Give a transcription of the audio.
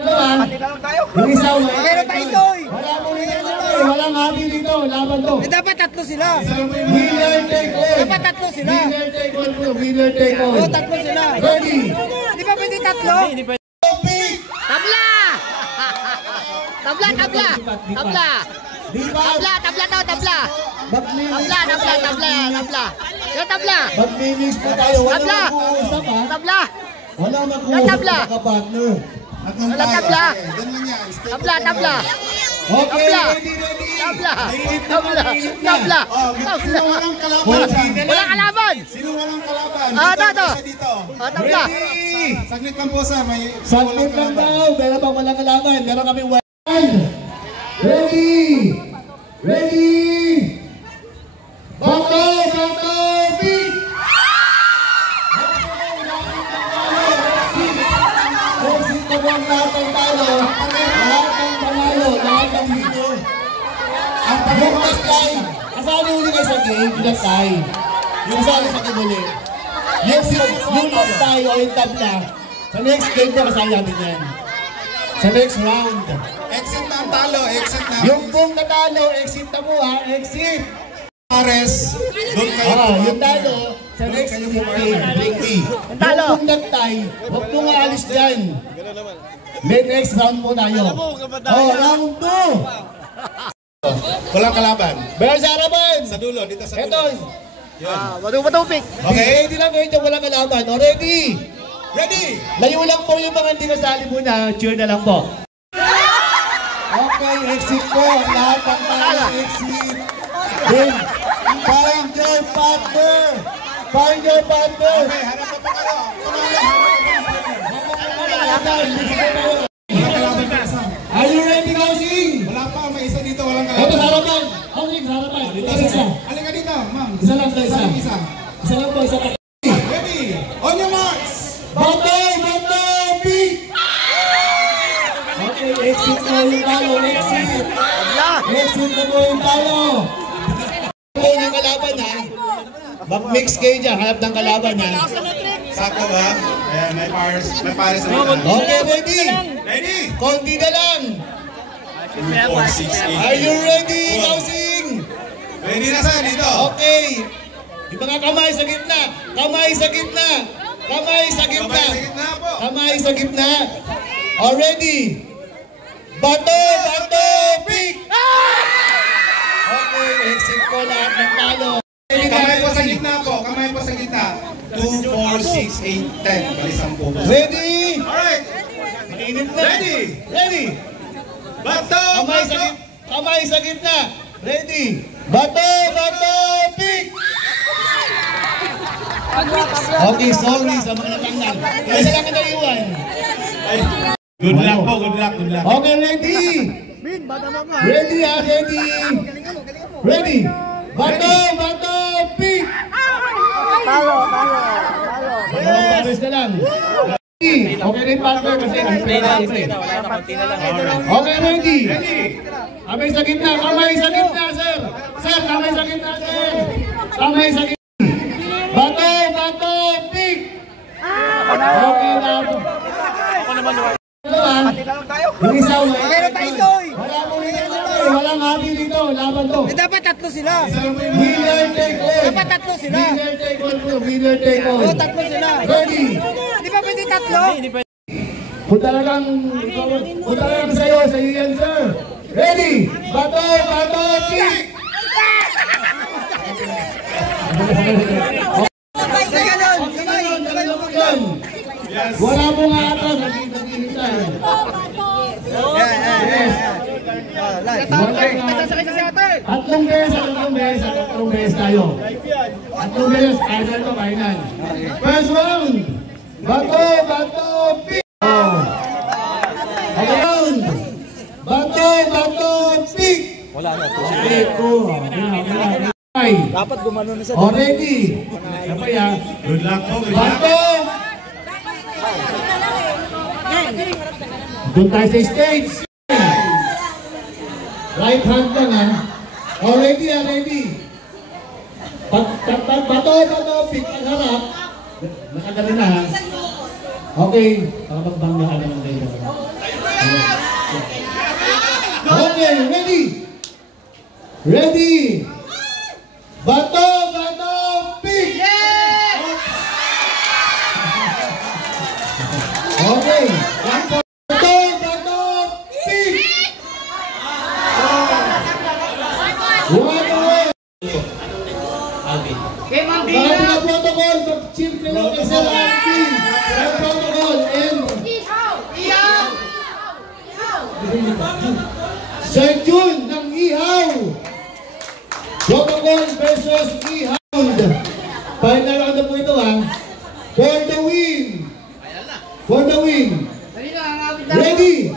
Yung isa, Pero Taisoy! wala mo rin ito. Walang habi dito. Laban to. Dapat tatlo sila. Winner take all. Dapat tatlo sila. Winner take all po. Winner take all. Oo, tatlo sila. Ready? Di ba pwede tatlo? Tabla! Tabla, tabla! Tabla! Tabla daw, tabla! Tabla! Yung tabla! Mag-mimix po tayo. Wala Tabla! mag-uusap ha. Tabla! Wala mag-uusap na kapartner. Wala tabla! Tabla! Okay, Tabla! ready. Tabla! Walang kalaban! Sino walang kalaban? Ito! Tabla! Ready! Saglit lang po sir, may Saglit lang daw. Meron bang walang kalaban? Meron kami one. Ready! Bato! Beat! Exit na buwan lahat ng talo. Lahat ng panalo. Lahat ng hito. Ang pag-uustay. Kasali uli kayo sa game, pinatay. Yung kasali sa game uli. Yung patay o yung tabla. Sa next game na kasali natin yan. Sa next round. exit na ang talo, exit na. Yung buong natalo, exit na mo ha, exit. Pares, doon kayo. Yung talo, sa next game, break D. Yung buong nagtay, huwag mo nga alis dyan. May next round po tayo. Round 2. Walang kalaban. Meron sa harapan. Sa dulo, dito sa Ito. dulo. Matupik. Okay, ready lang kayo, walang kalaban. O, ready? Ready? Layo lang po yung mga hindi kasali muna. Cheer na lang po. Okay, exit po. Lahat ng talo, exit. Then, find your partner. Find your partner. Okay, harap na po kayo. Are you ready, Gausing? Wala pa, may isa dito, walang Ito, kalaban. sa harapan. Gausing, sa harapan. Ito, isa. Halika dito, ma'am. Isa lang, isa. Isa. Isa lang po, isa po. Ready? On your marks. Bato, pick! Okay, exit po yung talo, exit. Exit na po yung talo. Ito yung kalaban ha. Mag-mix kayo dyan, hanap ng kalaban ha. Sakto ba? Ayan, may pares na dito. Okay, ready? Ready? Konti na lang. 2, 4, 6, 8. Are you ready, Gausing? Ready na sir, dito. Okay. Yung mga kamay sa gitna. Kamay sa gitna. Kamay sa gitna. Kamay sa gitna po. Kamay sa gitna. Already. Bato, pick! Okay, exit po lahat ng talo. Kamay po sa gitna po. Kamay po sa gitna. 2, 4, 6, 8, 10. Balisan po. Ready? Alright. Mainit na. Ready? Bato! Kamay sa gitna. Ready? Bato, pick! Okay, sorry sa mga natanggal. Isa lang ang naiwan. Good luck po, good luck. Okay, ready? Ready ha, ready? Ready? Bato, pick! Dalawang pares na lang. Okay rin partner kasi play na. Okay, ready? Kamay sa gitna, sir. Sir, kamay sa gitna, sir. Kamay sa gitna. Bato, pick! Okay na. Yung isa, Pero Taisoy! wala mo rin ito. Walang habi dito. Laban to. Dapat tatlo sila. Winner take all. Dapat tatlo sila. Winner take all po. Winner take all. Oo, tatlo sila. Ready? Di ba pwede tatlo? Kung talagang sa'yo yan, sir. Ready? Bato, pick! Wala mo nga atas. Naghihintay. Tatlong beses tayo. Tatlong beses, final to, final. First round. Bato, pick! Second round. Bato, pick! Wala na. Okay, Dapat gumano na sa already. Sabay ha. Good luck po, good luck. Bato! Doon tayo sa stage. Right hand lang ha. Already ha, ready. Bato, pick ang harap. Nakagano na ha. Okay. Pakapagbangga ka naman kayo. Okay, ready? Ready? Bato, bato, pick! Okay, bato, bato, pick! 1-1. Bago na protocol, mag-chill kayo kasi Alvin. Ang protocol, and Sir Jun ng Ihaw. Protocol versus Ihound. Final round na po ito ha. For the win. For the win. Ready?